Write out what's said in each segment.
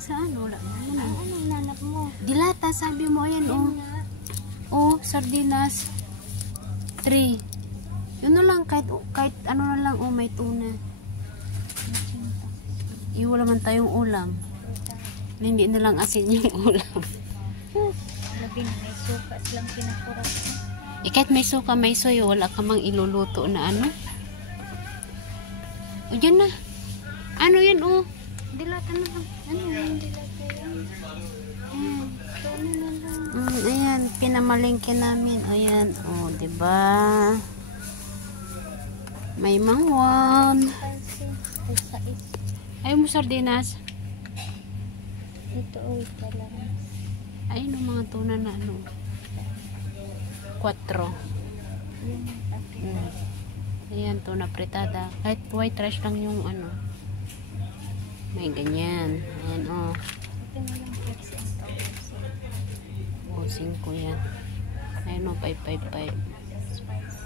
Saan? Wala mo. Ano nanap mo? Dilata, sabi mo. Ayan, oh. Oh, sardinas. 3. Yun na lang, kahit ano na lang, oh, may tuna. Wala man tayong ulam. Hindi na lang asin yung ulam. Labi na may suka silang pinakurap. Kahit may suka, may soyo, wala ka mang iluluto na ano. O, dyan na. Ano yan, oh? Dilata na lang. Ano yung dilata yan? Tuna na lang. Ayan, pinamalingke namin. Ayan, oh, diba? May mangwan. Pansin. Ay, sais. Ayaw mo sardinas? Ito, uwi ka lang. Ayun ang mga tuna na ano. 4. Yung akin. Ayan, tuna fritada. Kahit white rice lang yung ano. May ganyan. Ayan, oh. Ito na lang kids and toys. Oh, 5 yan. Ayan, oh, 555. Spice.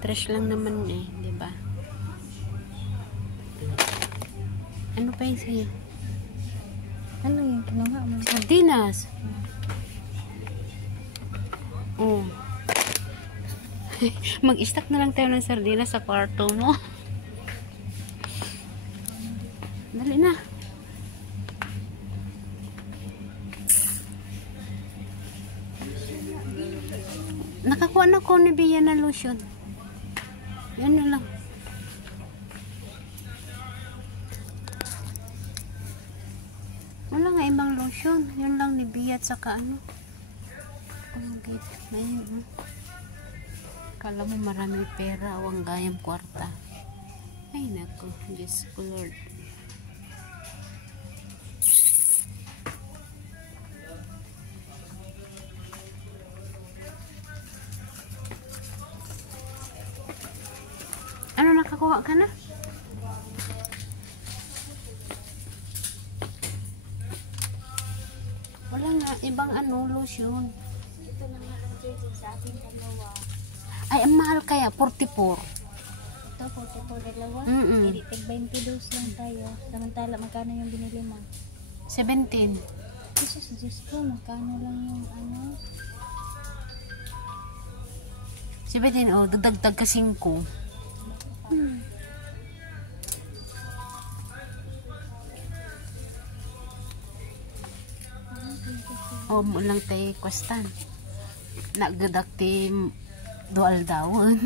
Trash lang naman eh, di ba? Ano pa yun sa'yo? Ano yung kinuha mo? Sardinas. Oh. Mag-stack na lang tayo ng sardinas sa kwarto mo. Dali na. Nakakuha na ko ni Bia na lotion. Yan na lang. Wala nga ibang lotion. Yan lang ni Bia at saka ano. Okay. Ayan. Kala mo maraming pera o ang gayang kwarta. Ay nako. Diyos ko Lord. Ano, nakakuha ka na? Wala nga, ibang ano, lotion. Ito na nga ang kids sa ating dalawa. Ay, ang mahal kaya, 44. Ito, 44 dalawa. Mm-mm. Tig 22 lang tayo. Samantala, magkano yung binili mo? 17. Jesus, Diyos ko, magkano lang yung ano? 17, oh, dagdag ka 5. Oh, mo lang tayo kwestan. Nagdadakti dual daon.